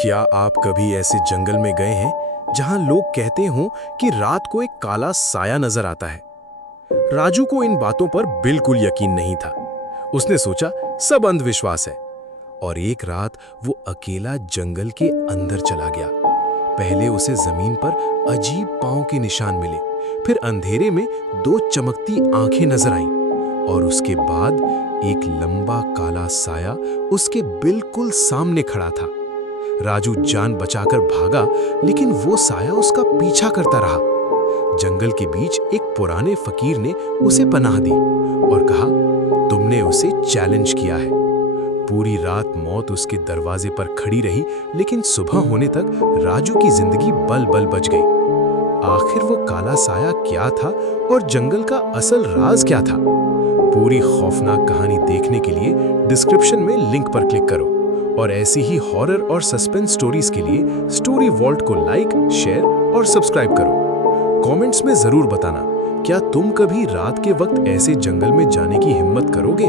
क्या आप कभी ऐसे जंगल में गए हैं जहां लोग कहते हों कि रात को एक काला साया नजर आता है? राजू को इन बातों पर बिल्कुल यकीन नहीं था। उसने सोचा सब अंधविश्वास है और एक रात वो अकेला जंगल के अंदर चला गया। पहले उसे जमीन पर अजीब पांव के निशान मिले, फिर अंधेरे में दो चमकती आंखें नजर आईं और उसके बाद एक लंबा काला साया उसके बिल्कुल सामने खड़ा था। राजू जान बचाकर भागा, लेकिन वो साया उसका पीछा करता रहा। जंगल के बीच एक पुराने फकीर ने उसे पनाह दी और कहा, तुमने उसे चैलेंज किया है। पूरी रात मौत उसके दरवाजे पर खड़ी रही, लेकिन सुबह होने तक राजू की जिंदगी बल बल बच गई। आखिर वो काला साया क्या था और जंगल का असल राज क्या था? पूरी खौफनाक कहानी देखने के लिए डिस्क्रिप्शन में लिंक पर क्लिक करो और ऐसी ही हॉरर और सस्पेंस स्टोरीज के लिए स्टोरी वॉल्ट को लाइक, शेयर और सब्सक्राइब करो। कमेंट्स में जरूर बताना, क्या तुम कभी रात के वक्त ऐसे जंगल में जाने की हिम्मत करोगे?